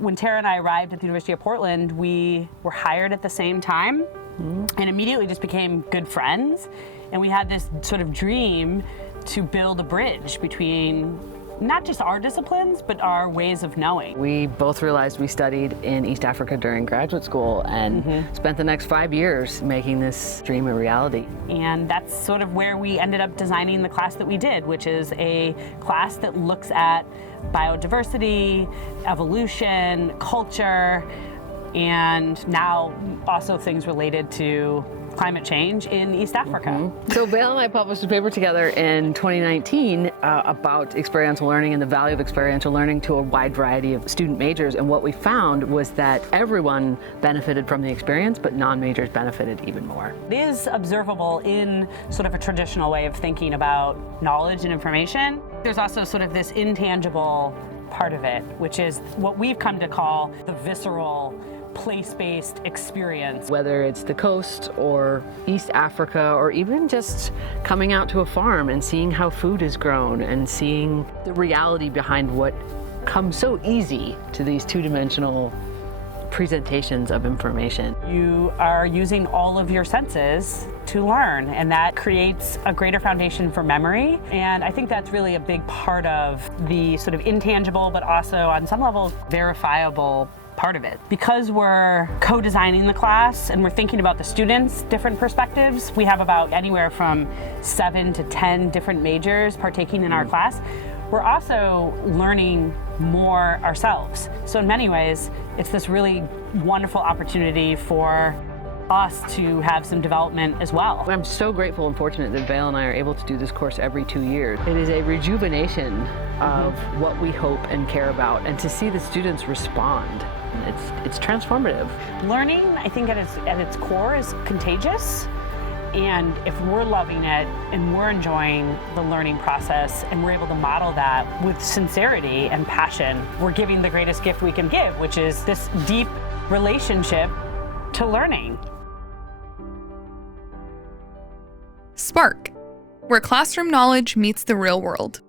When Tara and I arrived at the University of Portland, we were hired at the same time and immediately just became good friends. And we had this sort of dream to build a bridge between not just our disciplines, but our ways of knowing. We both realized we studied in East Africa during graduate school and spent the next 5 years making this dream a reality. And that's sort of where we ended up designing the class that we did, which is a class that looks at biodiversity, evolution, culture, and now also things related to climate change in East Africa. So Vail and I published a paper together in 2019 about experiential learning and the value of experiential learning to a wide variety of student majors. And what we found was that everyone benefited from the experience, but non-majors benefited even more. It is observable in sort of a traditional way of thinking about knowledge and information. There's also sort of this intangible part of it, which is what we've come to call the visceral, place-based experience. Whether it's the coast or East Africa or even just coming out to a farm and seeing how food is grown and seeing the reality behind what comes so easy to these two-dimensional presentations of information. You are using all of your senses to learn, and that creates a greater foundation for memory. And I think that's really a big part of the sort of intangible, but also on some level verifiable part of it. Because we're co-designing the class and we're thinking about the students' different perspectives, we have about anywhere from 7 to 10 different majors partaking in our class. We're also learning more ourselves. So in many ways, it's this really wonderful opportunity for us to have some development as well. I'm so grateful and fortunate that Vail and I are able to do this course every 2 years. It is a rejuvenation of what we hope and care about, and to see the students respond, it's transformative. Learning, I think at its core, is contagious. And if we're loving it and we're enjoying the learning process and we're able to model that with sincerity and passion, we're giving the greatest gift we can give, which is this deep relationship to learning. Spark, where classroom knowledge meets the real world.